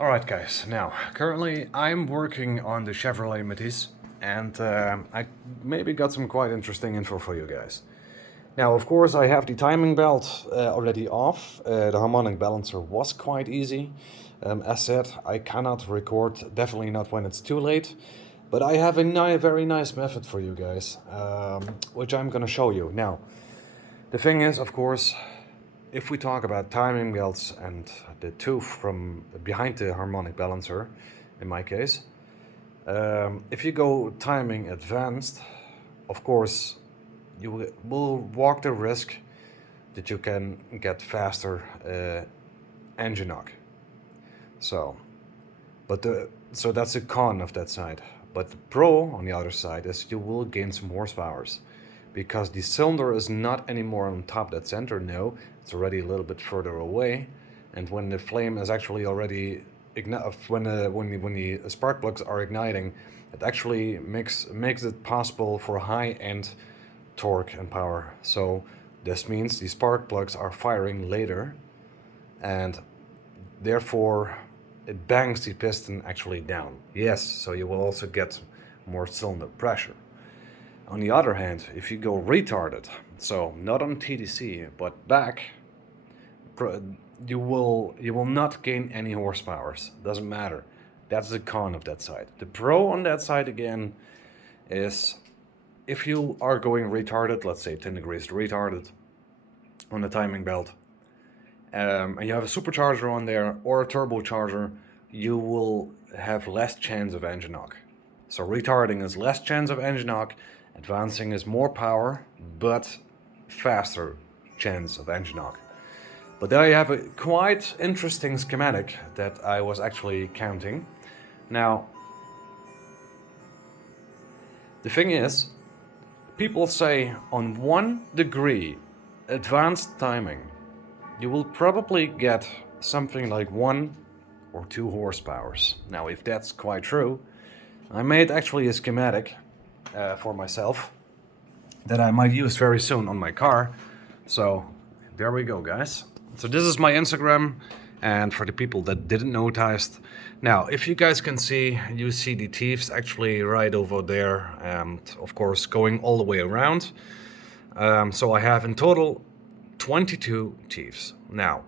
Alright guys, now currently I'm working on the Chevrolet Matisse and I maybe got some quite interesting info for you guys. Now of course I have the timing belt already off, the harmonic balancer was quite easy. As said, I cannot record, definitely not when it's too late, but I have a very nice method for you guys, which I'm gonna show you. Now, the thing is, of course, if we talk about timing belts and the tooth from behind the harmonic balancer, in my case, if you go timing advanced, of course, you will walk the risk that you can get faster engine knock. So that's a con of that side. But the pro on the other side is you will gain some horsepower, because the cylinder is not anymore on top that center. No, it's already a little bit further away, and when the flame is actually already when the spark plugs are igniting, it actually makes it possible for high-end torque and power. So this means the spark plugs are firing later, and therefore it bangs the piston actually down. Yes, so you will also get more cylinder pressure. On the other hand, if you go retarded, so not on TDC but back, you will not gain any horsepower. Doesn't matter. That's the con of that side. The pro on that side again is if you are going retarded, let's say 10 degrees retarded on the timing belt, and you have a supercharger on there or a turbocharger, you will have less chance of engine knock. So retarding is less chance of engine knock, advancing is more power, but faster chance of engine knock. But there you have a quite interesting schematic that I was actually counting. Now, the thing is, people say on 1 degree advanced timing, you will probably get something like 1 or 2 horsepower. Now, if that's quite true, I made actually a schematic for myself that I might use very soon on my car. So there we go, guys. So this is my Instagram, and for the people that didn't notice, now if you guys can see, you see the teeth actually right over there, and of course going all the way around. So I have in total 22 teeth. Now,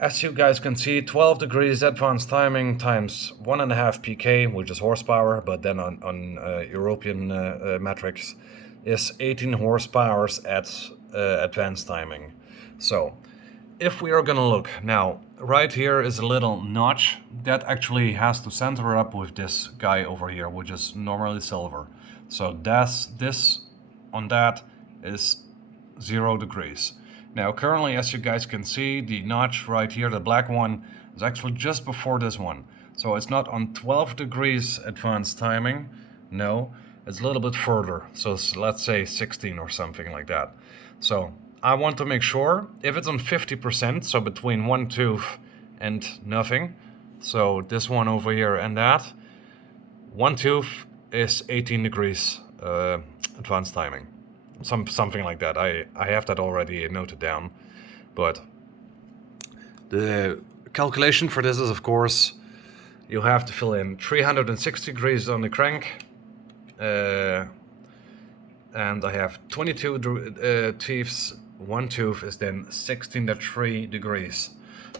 as you guys can see, 12 degrees advanced timing times 1.5 pk, which is horsepower, but then on European metrics, is 18 horsepower at advanced timing. So, if we are gonna look, now, right here is a little notch that actually has to center up with this guy over here, which is normally silver. So this on that is 0 degrees. Now currently, as you guys can see, the notch right here, the black one, is actually just before this one. So it's not on 12 degrees advanced timing, no, it's a little bit further. So let's say 16 or something like that. So I want to make sure, if it's on 50%, so between one tooth and nothing, so this one over here and that, one tooth is 18 degrees advanced timing. Something like that. I have that already noted down, but the calculation for this is, of course, you have to fill in 360 degrees on the crank, and I have 22 teeths. One tooth is then 16.3 degrees.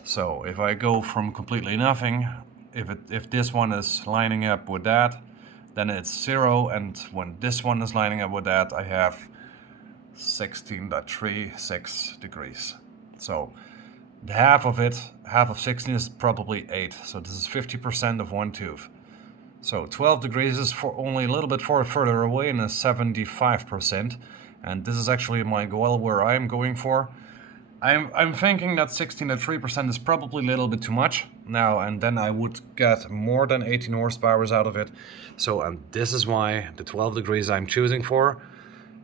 So if I go from completely nothing, if this one is lining up with that, then it's 0, and when this one is lining up with that, I have 16.36 degrees. So the half of 16 is probably 8. So this is 50% of one tooth. So 12 degrees is for only a little bit further away and is 75%. And this is actually my goal where I'm going for. I'm thinking that 16.3% is probably a little bit too much now, and then I would get more than 18 horsepower out of it. So this is why the 12 degrees I'm choosing for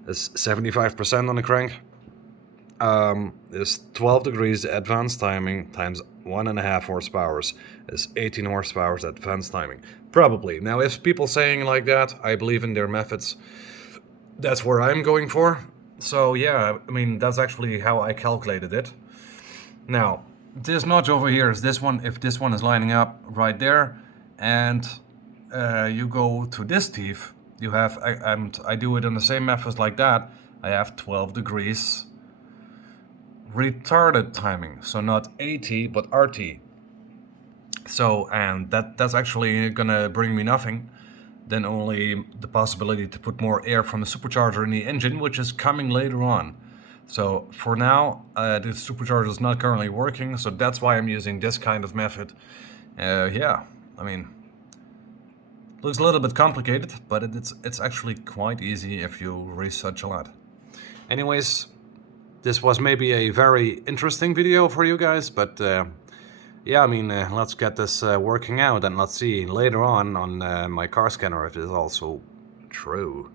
is 75% on the crank, is 12 degrees advanced timing times 1.5 horsepower is 18 horsepower advanced timing. Probably. Now, if people saying like that, I believe in their methods. That's where I'm going for. So yeah, I mean, that's actually how I calculated it. Now, this notch over here is this one, if this one is lining up right there, and you go to this teeth, you have, and I do it in the same methods like that, I have 12 degrees retarded timing, so not AT but RT. So, and that's actually gonna bring me nothing, then only the possibility to put more air from the supercharger in the engine, which is coming later on. So for now, the supercharger is not currently working, so that's why I'm using this kind of method. Yeah, I mean, looks a little bit complicated, but it's actually quite easy if you research a lot. Anyways, this was maybe a very interesting video for you guys, but yeah, I mean, let's get this working out, and let's see later on my car scanner if it is also true.